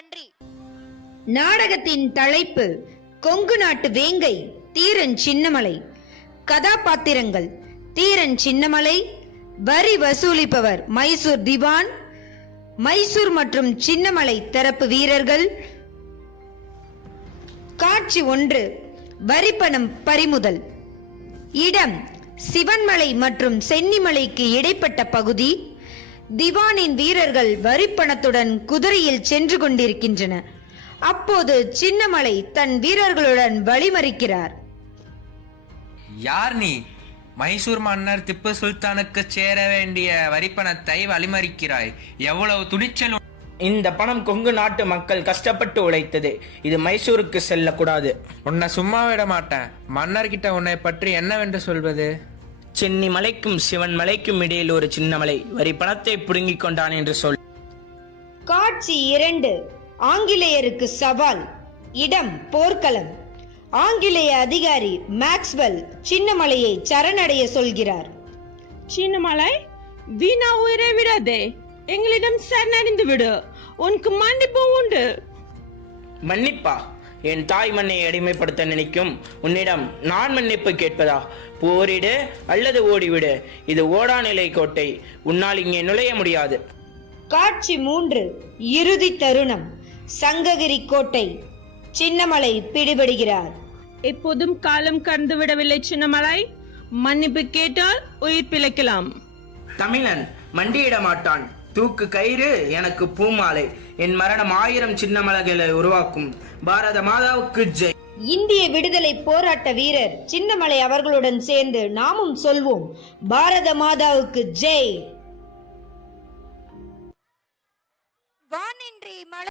நன்றி. நாடகத்தின் தலைப்பு கொங்கு நாட்டு வேங்கை தீரன் சின்னமலை. கதாபாத்திரங்கள்: தீரன் சின்னமலை, வரி வசூலிப்பவர் மைசூர் திவான், மைசூர் மற்றும் சின்னமலை தரப்பு வீரர்கள். காட்சி 1: வரிப்பணம் பறிமுதல். இடம்: சிவன்மலை மற்றும் சென்னிமலைக்கு இடைப்பட்ட பகுதி. திவானின் வீரர்கள் வரிப்பணத்துடன் குதிரையில் சென்று கொண்டிருக்கின்றன. அப்போது சின்னமலை தன் வீரர்களுடன் வழிமறிக்கிறார். யார் நீ? மைசூர் மன்னர் திப்பு சுல்தானுக்கு சேர வேண்டிய வரிப்பணத்தை வழிமறிக்கிறாய். எவ்வளவு துணிச்சல்! இந்த பணம் கொங்கு நாட்டு மக்கள் கஷ்டப்பட்டு உழைத்தது. இது மைசூருக்கு செல்லக்கூடாது. உன்னை சும்மா விட மாட்டேன். மன்னர்கிட்ட உன்னை பற்றி என்னவென்று சொல்வது? சென்னி மலைக்கும் சிவன் மலைக்கும் இடையில் ஒரு சின்ன மலை வரி பணத்தை புடுங்கிக் கொண்டான் என்று சொல். காட்சி 2: ஆங்கிலேயருக்கு சவால். இடம்: போர்க்களம். ஆங்கிலேய அதிகாரி மேக்ஸ்வெல் சின்னமலையை சரணடைய சொல்கிறார். சின்னமலை, வீணா உயிரை விடாதே, எங்களிடம் சரணடைந்து விடு. உனக்கு மன்னிப்பு உண்டு. மன்னிப்பா? என் தாய் மண்ணை அடிமைப்படுத்த நினைக்கும் உன்னிடம் நான் மன்னிப்பு கேட்பதா? போரிடு அல்லது ஓடிவிடு. இது ஓடாநிலை கோட்டை. உன்னால் இங்கே நுழைய முடியாது. காட்சி 3: இறுதி தருணம். சங்ககிரி கோட்டை. சின்னமலை பிடிபடுகிறார். எப்போதும் காலம் கடந்து விடவில்லை சின்னமலை. மன்னிப்பு கேட்டால் உயிர் பிழைக்கலாம். தமிழன் மண்டியிட மாட்டான். தூக்கு கயிறு எனக்கு பூமாலை. என் மரணம் 1000 சின்னமலைகளை உருவாக்கும். பாரத மாதாவுக்கு ஜெய். இந்திய விடுதலை போராட்ட வீரர் சின்னமலை அவர்களுடன் சேர்ந்து நாமும் சொல்வோம், பாரத மாதாவுக்கு ஜெய். வானின்றி மழை